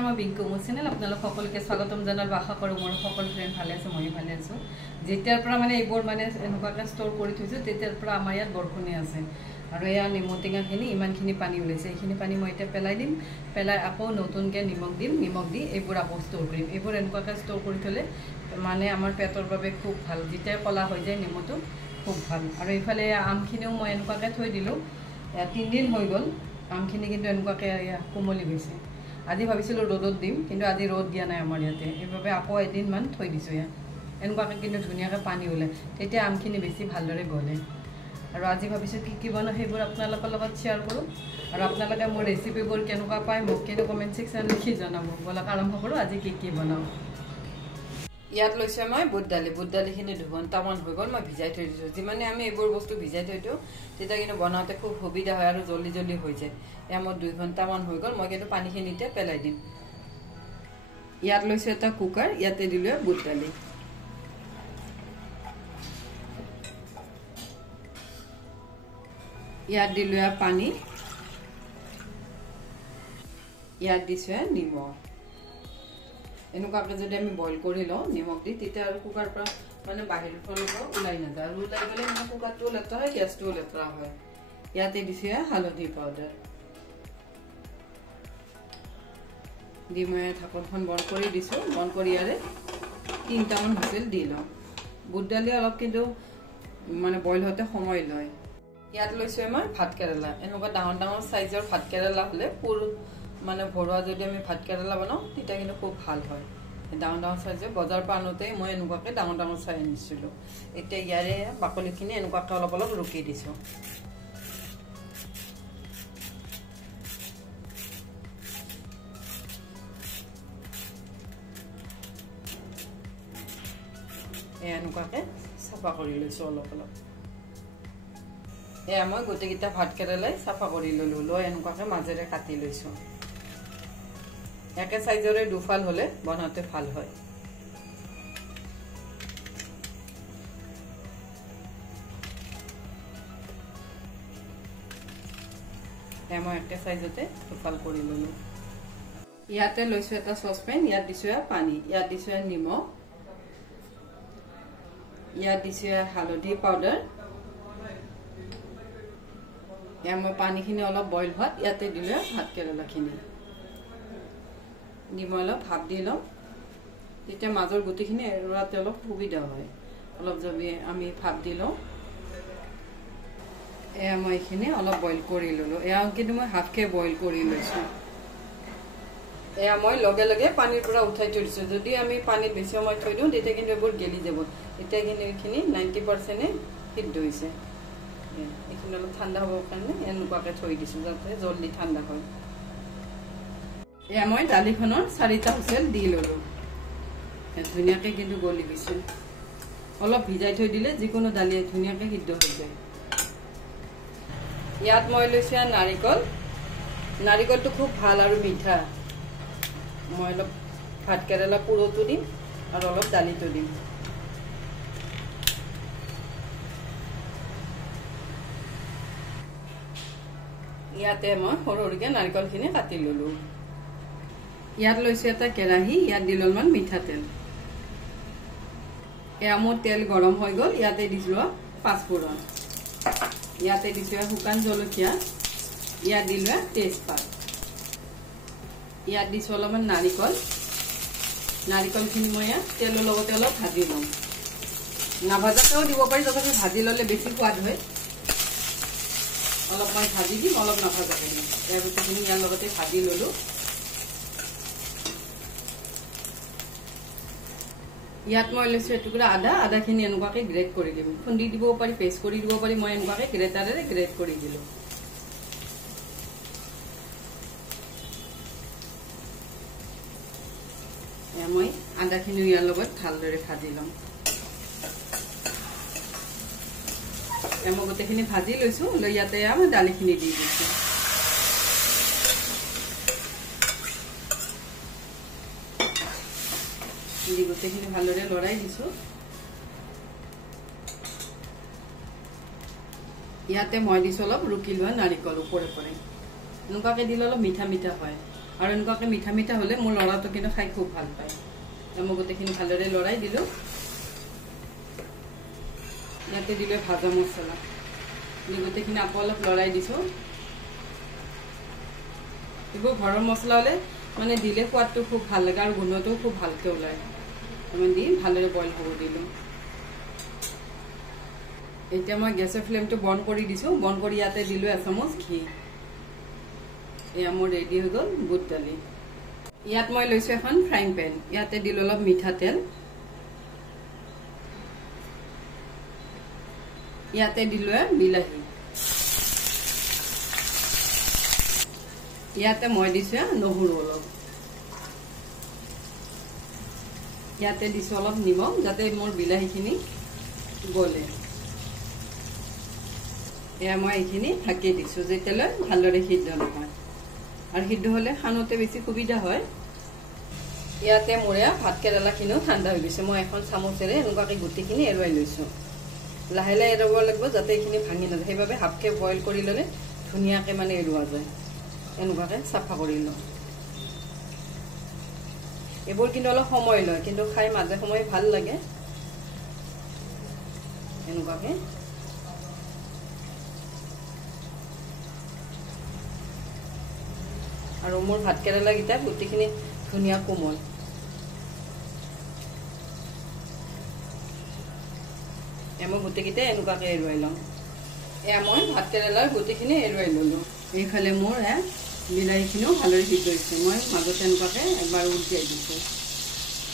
নমস্কাৰ মই বিংকু মোৰ চেনেল আপোনালোক সকলোকে স্বাগতম জনালো আশা কৰো মোৰ সকলো ফ্ৰেন্ড ভালে আছে মই ভালে আছো যেতিয়াৰ পৰা মানে এইবোৰ মানে এনেকুৱাকৈ ষ্ট'ৰ কৰি থৈছো তেতিয়াৰ পৰা আমাৰ ইয়াত বৰষুণে আছে আৰু এয়া নিমটেঙাখিনি ইমানখিনি পানী ওলাইছে এইখিনি পানী মই এতিয়া পেলাই দিম পেলাই আকৌ নতুনকৈ নিমখ দিম নিমখ দি এইবোৰ আকৌ ষ্ট'ৰ কৰিম এইবোৰ এনেকুৱাকৈ ষ্ট'ৰ কৰি থলে মানে আমাৰ পেটৰ বাবে খুব ভাল যেতিয়া কলা হৈ যায় নিমখটো খুব ভাল আৰু ইফালে আমখিনিও মই এনেকুৱাকৈ থৈ দিলোঁ 3 দিন হৈ গ'ল আমখিনি কিন্তু এনেকুৱাকৈ কোমলি গৈছে আজি ভাবিছিলোঁ ৰ'দত দিম কিন্তু আজি ৰ'দ দিয়া নাই আমাৰ ইয়াতে এইভাবে আকৌ এদিনমান থৈ দিছোঁ ইয়াত এনেকুৱাকৈ কিন্তু ধুনীয়াকৈ পানী ওলায় তেতিয়া আমখিনি বেছি ভালদৰে গলে আৰু আজি ভাবিছোঁ কি বনাওঁ সেইবোৰ আপোনালোকৰ লগত শ্বেয়াৰ কৰোঁ আৰু আপোনালোকে মোৰ ৰেচিপিবোৰ কেনেকুৱা পায় মোক কিন্তু কমেণ্ট ছেকশ্যন লিখি জনাব বলক আৰম্ভ কৰোঁ আজি কি বনাওঁ ইয়াত লৈছে মই বুট দালিখিনি 2 ঘণ্টামান হৈ গ'ল মই ভিজাই থৈ দিছোঁ যিমানে আমি এইবোৰ বস্তু ভিজাই থৈ দিওঁ তেতিয়া কিন্তু বনাওঁতে খুব সুবিধা হয় আৰু জলদি হৈ যায় এয়া মোৰ 2 ঘণ্টামান হৈ গ'ল মই কিন্তু পানীখিনিতে পেলাই দিম ইয়াত লৈছে এটা কুকাৰ ইয়াতে দিলোঁ বুট দালি ইয়াত দিলোঁ পানী ইয়াত দিছোঁ নিমখ এনেকুৱাকৈ যদি আমি বইল কৰি লওঁ নিমখ দি তেতিয়া আৰু কুকাৰ পৰা মানে বাহিৰৰ ফালৰ পৰা ওলাই নাযায় আৰু ওলাই গ'লে মানে কুকাৰটো লেতেৰা হয় গেছটোও লেতেৰা হয় ইয়াতে দিছোঁ হালধি পাউডাৰ দি মই ঢাকনখন বন্ধ কৰি দিছোঁ বন্ধ কৰি ইয়াৰে 3টামান হুইচেল দি লওঁ বুট দালি অলপ কিন্তু মানে বইল হওঁতে সময় লয় ইয়াত লৈছোঁ আমাৰ ভাত কেৰেলা এনেকুৱা ডাঙৰ সাইজৰ ভাত কেৰেলা হ'লে পুৰ মানে ভৰুৱা যদি আমি ভাত কেৰেলা বনাওঁ তেতিয়া কিন্তু খুব ভাল হয় ডাঙৰ সাইজৰ বজাৰ পৰা আনোতে মই এনেকুৱাকৈ ডাঙৰ চাই আনিছিলোঁ এতিয়া ইয়াৰে বাকলিখিনি এনেকুৱাকৈ অলপ ৰুকি দিছোঁ এনেকুৱাকৈ চাফা কৰি লৈছোঁ অলপ এয়া মই গোটেইকেইটা ভাত কেৰেলাই চাফা কৰি ল'লোঁ লৈ এনেকুৱাকৈ মাজেৰে কাটি লৈছোঁ একে সাইজৰে দুফাল হলে বনাতে ভাল হয় মই একে সাইজতে দুফাল কৰি ললো ইয়াতে লৈছো এটা সসপেন ইয়াত দিছো পানী ইয়াত দিছো নিমখ ইয়াত দিছো হালধি পাউডাৰ মই পানীখিনি অলপ বইল হোৱাত ইয়াতে দিলো ভাত কেৰেলাখিনি নিমখ অলপ ভাপ দি লওঁ তেতিয়া মাজৰ গুটিখিনি এৰুৱাতে অলপ সুবিধা হয় অলপ যদি আমি ভাপ দি লওঁ এয়া মই এইখিনি অলপ বইল কৰি ল'লোঁ এয়া কিন্তু মই হাফকে বইল কৰি লৈছোঁ এয়া মই লগে লগে পানীৰ পৰা উঠাই থৈ দিছোঁ যদি আমি পানীত বেছি সময় থৈ দিওঁ তেতিয়া কিন্তু এইবোৰ গেলি যাব এতিয়া কিন্তু এইখিনি 90% সিদ্ধ হৈছে এইখিনি অলপ ঠাণ্ডা হ'বৰ কাৰণে এনেকুৱাকৈ থৈ দিছোঁ যাতে জলদি ঠাণ্ডা হয় এয়া মই দালিখনৰ 4টা হুইচেল দি ল'লোঁ ধুনীয়াকৈ কিন্তু গলি গৈছে অলপ ভিজাই থৈ দিলে যিকোনো দালি ধুনীয়াকৈ সিদ্ধ হৈ যায় ইয়াত মই লৈছোঁ নাৰিকলটো খুব ভাল আৰু মিঠা মই অলপ ভাত কেৰেলা পুৰটো দিম আৰু অলপ দালিটো দিম ইয়াতে মই সৰুকৈ নাৰিকলখিনি কাটি ল'লোঁ ইয়াত লৈছোঁ এটা কেৰাহী ইয়াত দি ল'লমান মিঠাতেল এয়া মোৰ তেল গৰম হৈ গ'ল ইয়াতে দিছোঁ পাঁচফোৰণ ইয়াতে দিছোঁ শুকান জলকীয়া ইয়াত দিলোঁ তেজপাত ইয়াত দিছোঁ অলপমান নাৰিকলখিনি মই তেলৰ লগতে অলপ ভাজি ল'ম নাভাজাকেও দিব পাৰি তথাপি ভাজি ল'লে বেছি সোৱাদ হয় অলপ মই ভাজি দিম অলপ নাভাজাকে দিম ইয়াৰ গোটেইখিনি ইয়াৰ লগতে ভাজি ল'লোঁ ইয়াত মই লৈছোঁ এটুকুৰা আদাখিনি এনেকুৱাকৈ গ্ৰেট কৰি দিম খুন্দি দিব পাৰি পেষ্ট কৰি দিব পাৰি মই এনেকুৱাকৈ গ্ৰেটাৰেৰে গ্ৰেট কৰি দিলোঁ মই আদাখিনি ইয়াৰ লগত ভালদৰে ভাজি ল'ম মই গোটেইখিনি ভাজি লৈছোঁ লৈ ইয়াতে মই দালিখিনি দি দিছোঁ দি গোটেইখিনি ভালদৰে লৰাই দিছোঁ ইয়াতে মই দিছোঁ অলপ ৰুকি লোৱা নাৰিকল ওপৰে ওপৰে এনেকুৱাকৈ দিলে অলপ মিঠা মিঠা হয় আৰু এনেকুৱাকৈ মিঠা মিঠা হ'লে মোৰ ল'ৰাটো কিন্তু খাই খুব ভাল পায়। মই গোটেইখিনি ভালদৰে লৰাই দিলোঁ। ইয়াতে দিলোঁ ভাজা মছলা, গোটেইখিনি আকৌ অলপ লৰাই দিছোঁ। এইবোৰ ঘৰৰ মছলা হ'লে মানে দিলে সোৱাদটো খুব ভাল লাগে আৰু গোন্ধটোও খুব ভালকৈ ওলায়। আমি দি ভালদৰে বইল হ'ব দিলোঁ। এতিয়া মই গেছৰ ফ্লেমটো বন্ধ কৰি দিছোঁ। বন্ধ কৰি ইয়াতে দিলোঁ এচামুচ ঘি। এয়া মোৰ ৰেডি হৈ গ'ল বুট দালি। ইয়াত মই লৈছোঁ এখন ফ্ৰাইং পেন। ইয়াতে দিলোঁ অলপ মিঠাতেল। ইয়াতে দিলোঁ বিলাহী। ইয়াতে মই দিছোঁ নহৰু অলপ। ইয়াতে দিছোঁ অলপ নিমখ যাতে মোৰ বিলাহীখিনি গলে। এয়া মই এইখিনি ঢাকি দিছোঁ যেতিয়ালৈ ভালদৰে সিদ্ধ নহয়, আৰু সিদ্ধ হ'লে সানোতে বেছি সুবিধা হয়। ইয়াতে মোৰ ভাত কেৰেলাখিনিও ঠাণ্ডা হৈ গৈছে। মই এখন চামুচেৰে এনেকুৱাকৈ গুটিখিনি এৰুৱাই লৈছোঁ। লাহে লাহে এৰুৱাব লাগিব যাতে এইখিনি ভাঙি নাযায়। সেইবাবে হাফকৈ বইল কৰি ল'লে ধুনীয়াকৈ মানে এৰুৱা যায়। এনেকুৱাকৈ চাফা কৰি লওঁ। এইবোৰ কিন্তু অলপ সময় লয়, কিন্তু খাই মাজে সময়ে ভাল লাগে। এনেকুৱাকৈ আৰু মোৰ ভাত কেৰেলাকেইটা গুটিখিনি ধুনীয়া কোমল। মই গুটিকেইটা এনেকুৱাকৈ এৰুৱাই লওঁ। এয়া মই ভাত কেৰেলাৰ গুটিখিনি এৰুৱাই ল'লোঁ। এইফালে মোৰ বিলাহীখিনিও ভালদৰে সিদ্ধ হৈছে। মই মাজতে এনেকুৱাকৈ একবাৰ উলটিয়াই দিছোঁ।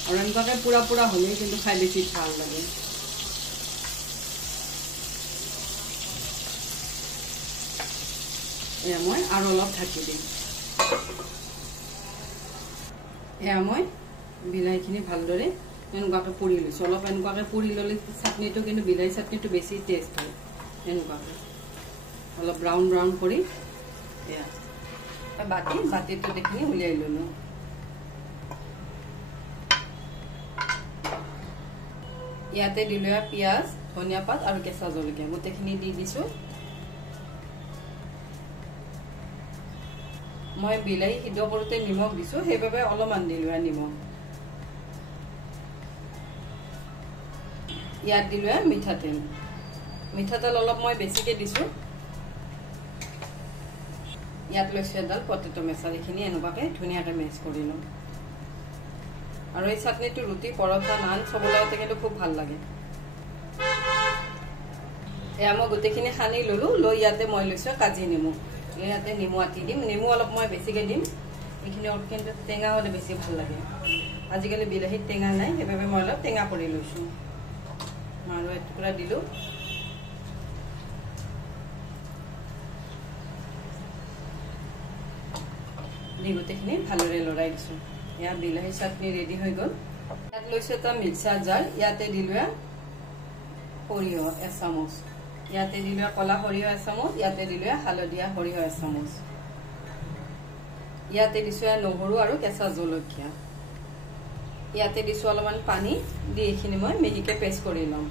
আৰু এনেকুৱাকৈ পুৰা পুৰা হ'লেই কিন্তু খাই বেছি ভাল লাগে। এয়া মই আৰু অলপ ঢাকি দিম। এয়া মই বিলাহীখিনি ভালদৰে এনেকুৱাকৈ পুৰি লৈছোঁ। অলপ এনেকুৱাকৈ পুৰি ল'লে চাটনিটো কিন্তু বিলাহী চাটনিটো বেছি টেষ্ট হয়। এনেকুৱাকৈ অলপ ব্ৰাউন ব্ৰাউন কৰি এয়া বাতিটো দেখি উলিয়াই ল'লোঁ। ইয়াতে দিলোঁ পিঁয়াজ, ধনিয়া পাত আৰু কেঁচা জলকীয়া গোটেইখিনি দি দিছোঁ। মই বিলাহী সিদ্ধ কৰোঁতে নিমখ দিছোঁ, সেইবাবে অলপমান দিলোঁ নিমখ। ইয়াত দিলোঁ মিঠাতেল। মিঠাতেল অলপ মই বেছিকৈ দিছোঁ। ইয়াত লৈছোঁ এডাল পটেটো মেচাৰ। এইখিনি এনেকুৱাকৈ ধুনীয়াকৈ মেচ কৰি লওঁ। আৰু এই চাটনিটো ৰুটি, পৰঠা, নান চবৰ লগতে কিন্তু খুব ভাল লাগে। এয়া মই গোটেইখিনি সানি ল'লোঁ। লৈ ইয়াতে মই লৈছোঁ কাজি নেমু। ইয়াতে নেমু আটি দিম। নেমু অলপ মই বেছিকৈ দিম। এইখিনি কিন্তু টেঙা হ'লে বেছি ভাল লাগে। আজিকালি বিলাহীত টেঙা নাই, সেইবাবে মই অলপ টেঙা কৰি লৈছোঁ। আৰু এটুকুৰা দিলোঁ। দি গোটেইখিনি ভালদৰে লৰাই দিছোঁ। এয়া বিলাহী চাটনি ৰেডি হৈ গ'ল। ইয়াত লৈছোঁ এটা মিক্সাৰ জাৰ। ইয়াতে দিলোঁ সৰিয়হ এচামুচ। ইয়াতে দিলোঁ কলা সৰিয়হ এচামুচ। ইয়াতে দিলোঁ হালধীয়া সৰিয়হ এচামুচ। ইয়াতে দিছোঁ নহৰু আৰু কেঁচা জলকীয়া। ইয়াতে দিছোঁ অলপমান পানী দি এইখিনি মই মিহিকৈ পেষ্ট কৰি ল'ম।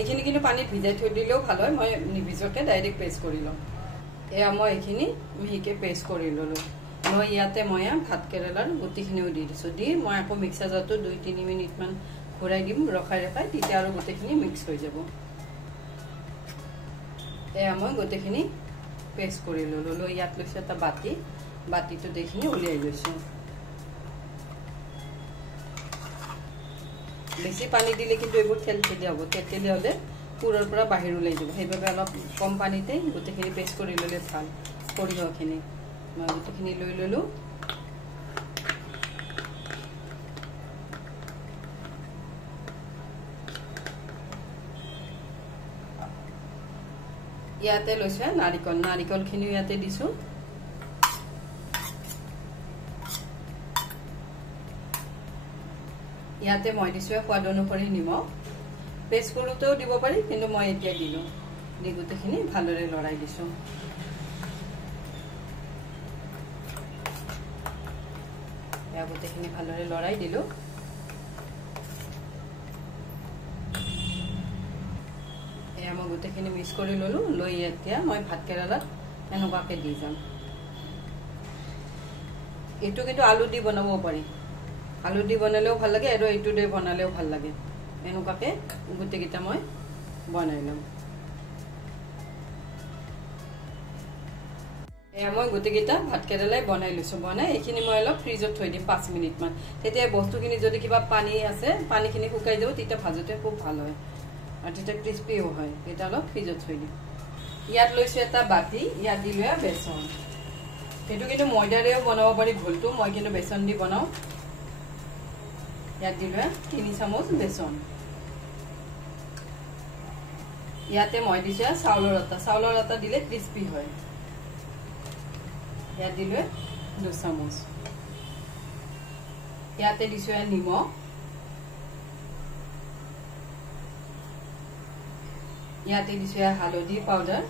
এইখিনি কিন্তু পানীত ভিজাই থৈ দিলেও ভাল হয়। মই নিভিজোৱাকৈ ডাইৰেক্ট পেষ্ট কৰি ল'ম। এয়া মই এইখিনি মিহিকৈ পেষ্ট কৰি ল'লোঁ। মই ইয়াতে মই ভাত কেৰেলাৰ গুটিখিনিও দি দিছোঁ। দি মই আকৌ মিক্সাৰ জাৰটো 2-3 মিনিটমান ঘূৰাই দিম ৰখাই ৰখাই, তেতিয়া আৰু গোটেইখিনি মিক্স হৈ যাব। এয়া মই গোটেইখিনি পেষ্ট কৰি ল'লোঁ। লৈ ইয়াত লৈছোঁ এটা বাতিটোত এইখিনি উলিয়াই লৈছোঁ। বেছি পানী দিলে কিন্তু এইবোৰ থেলথেলীয়া হ'ব। থেলথেলীয়া হ'লে পুৰৰ পৰা বাহিৰ ওলাই যাব। সেইবাবে অলপ কম পানীতে গোটেইখিনি পেষ্ট কৰি ল'লে ভাল। সৰিয়হখিনি মই গোটেইখিনি লৈ ল'লোঁ। ইয়াতে লৈছোঁ নাৰিকলখিনিও ইয়াতে দিছোঁ। ইয়াতে মই দিছোঁ সোৱাদ অনুসৰি নিমখ। পেষ্ট কৰোঁতেও দিব পাৰি, কিন্তু মই এতিয়া দিলোঁ। দি গোটেইখিনি ভালদৰে লৰাই দিছোঁ। গোটেইখিনি ভালদৰে লৰাই দিলোঁ। এয়া মই গোটেইখিনি মিক্স কৰি ল'লোঁ। লৈ এতিয়া মই ভাত কেৰেলাত এনেকুৱাকৈ দি যাম। এইটো কিন্তু আলু দি বনাব পাৰি আলু দি বনালেও ভাল লাগে আৰু এইটো দি বনালেও ভাল লাগে এনেকুৱাকে গোটেইকেইটা মই বনাই লম এয়া মই গোটেইকেইটা ভাতকেৰেলাই বনাই লৈছো বনাই এইখিনি মই অলপ ফ্ৰিজত থৈ দিম 5 মিনিট মান তেতিয়া বস্তুখিনি যদি কিবা পানী আছে পানীখিনি শুকাই যাব তেতিয়া ভাজোতে খুব ভাল হয় আৰু তেতিয়া ক্ৰিস্পিও হয় এটা অলপ ফ্ৰিজত থৈ দিম ইয়াত লৈছো এটা বাটি ইয়াত দিলো বেচন এটো কিন্তু ময়দাৰেও বনাব পাৰি ঘোলটো মই কিন্তু বেচন দি বনাও ইয়াত দিলো 3 চামুচ বেচন ইয়াতে মই দিছো চাউলৰ আটা দিলে ক্ৰিস্পি হয় ইয়াত দিলো 2 চামুচ ইয়াতে দিছো নিমখ ইয়াতে দিছো হালধি পাউডাৰ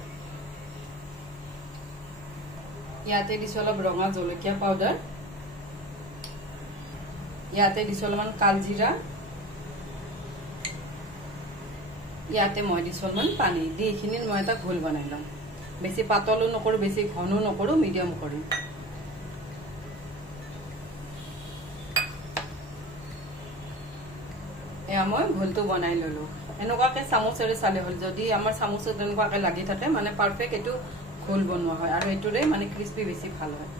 ইয়াতে দিছো অলপ ৰঙা জলকীয়া পাউডাৰ ইয়াতে দিছো অলপমান কালজিৰা ইয়াতে মই দিছো অলপমান পানী দি এইখিনি মই এটা ঘোল বনাই লম বেছি পাতলো নকৰো বেছি ঘনো নকৰো মিডিয়াম কৰিম এয়া মই ঘোলটো বনাই ললো এনেকুৱাকে চামুচেৰে চালে হল যদি আমাৰ চামুচত এনেকুৱাকে লাগি থাকে মানে পাৰফেক্ট এটো ঘোল বনোৱা হয় আৰু এটোৰে মানে ক্ৰিস্পি বেছি ভাল হয়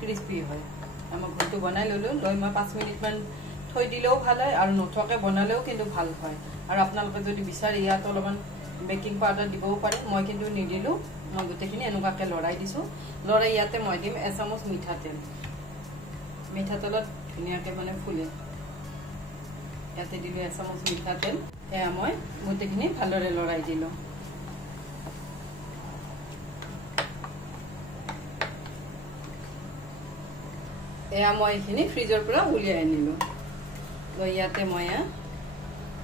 ক্ৰিস্পি হয় আমাৰ ঘোলটো বনাই ললো লৈ মই 5 মিনিট মান থৈ দিলেও ভাল হয় আৰু নথকে বনালেও কিন্তু ভাল হয় আৰু আপোনালোকে যদি বিচাৰে ইয়াত অলপমান বেকিং পাউডাৰ দিবও পাৰে মই কিন্তু নিদিলো মই গোটেইখিনি এনেকুৱাকে লৰাই দিছো লৰাই ইয়াতে মই দিম 1 চামুচ মিঠাতেলত ধুনীয়াকে মানে ফুলে ইয়াতে দিলো 1 চামুচ মিঠাতেল এয়া মই গোটেইখিনি ভালদৰে লৰাই দিলো এয়া মই এইখিনি ফ্ৰিজৰ পৰা উলিয়াই আনিলো লৈ ইয়াতে মই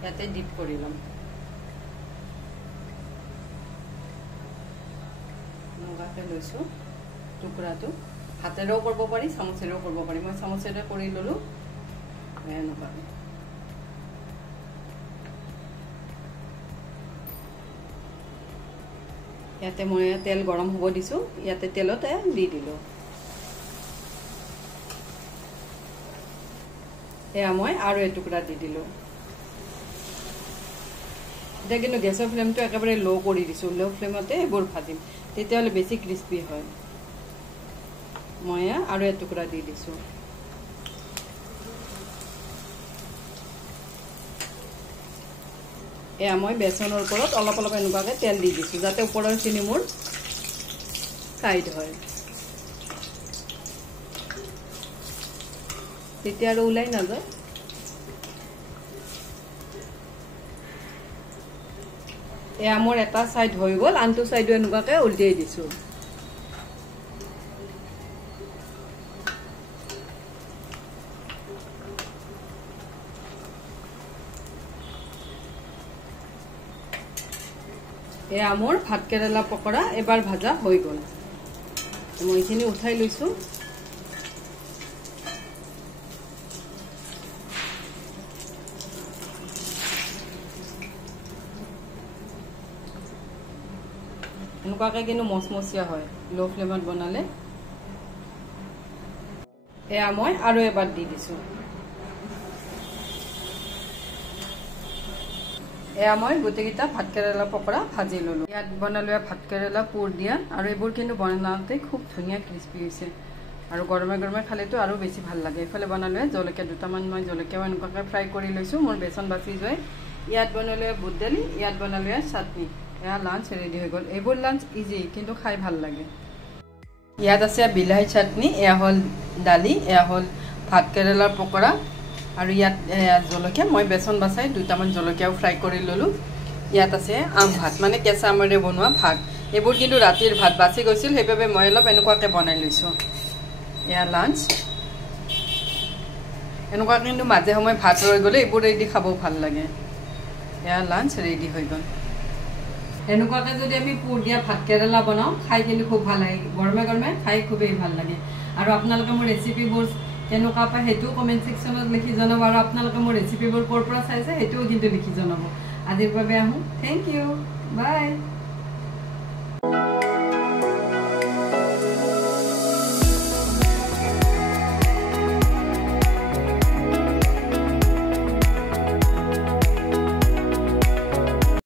ইয়াতে ডিপ কৰি লম নগাতে লৈছো টুকুৰাটো হাতেৰেও কৰিব পাৰি চামুচেৰেও কৰিব পাৰি মই চামুচেৰে কৰি ললো এনেকুৱা ইয়াতে মই তেল গৰম হ'ব দিছো ইয়াতে তেলতে দি দিলো এয়া মই আৰু এটুকুৰা দি দিলো এটা কিন্তু গ্যাসৰ ফ্লেমটো একেবাৰে লো কৰি দিছো লো ফ্লেমতে এবোৰ ভাজিম তেতিয়ালে বেছি ক্ৰিস্পি হয় মই আৰু এটুকুৰা দি দিছো এয়া মই বেচনৰ ওপৰত অলপ অলপ এনেকুৱাকে তেল দি দিছো যাতে ওপৰৰ খিনি মোৰ সাইড হয় তেতিয়া আৰু উলাই না যায় এয়া মোৰ এটা সাইড হৈ গল আনটো সাইডো এনেকুৱাকে উল্টাই দিছো এয়া মোৰ ভাতকেৰেলা পকৰা এবাৰ ভাজা হৈ গল মই এইখিনি উঠাই লৈছো এনেকুৱাকে কিন্তু মচমচিয়া হয় লো ফ্লেমত বনালে এয়া মই আৰু এবাৰ দি দিছো এয়া মই গোটেইকেইটা ভাতকেৰেলা পকৰা ভাজি ললো ইয়াত বনালো ভাতকেৰেলা পুৰ দিয়া আৰু এইবোৰ কিন্তু বনাওঁতে খুব ধুনীয়া ক্ৰিস্পি হৈছে আৰু গৰমে গৰমে খালেতো আৰু বেছি ভাল লাগে এফালে বনালো জলকীয়া দুটামান মই জলকীয়া এনেকুৱাকে ফ্ৰাই কৰি লৈছো মোৰ বেচন বাচি যায় ইয়াত বনালো বুট দালি ইয়াত বনালো চাটনি এয়া লাঞ্চ ৰেডি হৈ গল এইবোৰ লাঞ্চ ইজি কিন্তু খাই ভাল লাগে ইয়াত আছে বিলাহী চাটনি এয়া হল দালি এয়া হল ভাতকেৰেলাৰ পকৰা আৰু ইয়াত জলকীয়া মই বেচন বাছাই দুটামান জলকীয়াও ফ্ৰাই কৰি ললো ইয়াত আছে আম ভাত মানে কেঁচা আমৰে বনোৱা ভাত এইবোৰ কিন্তু ৰাতিৰ ভাত বাছি গৈছিল সেইবাবে মই অলপ এনেকুৱাকে বনাই লৈছো এয়া লাঞ্চ এনেকুৱা কিন্তু মাজে সময় ভাত ৰৈ গলে এইবোৰ ৰেডি খাবও ভাল লাগে এয়া লাঞ্চ ৰেডি হৈ গল এনেকুৱাকে যদি আমি পুৰ দিয়া ভাতকেৰেলা বনাও খাই কিন্তু খুব ভাল লাগে গৰমে গৰমে খাই খুবেই ভাল লাগে আৰু আপোনালোকে মোৰ ৰেচিপিবোৰ কেনেকুৱা পায় হেতু কমেন্ট সেকশনত লিখি জনাব আৰু আপোনালোকে মোৰ ৰেচিপিবোৰ ক'ৰ পৰা চাইছে হেতুও কিন্তু লিখি জনাব আজিৰ বাবে আহো থ্যাংক ইউ বাই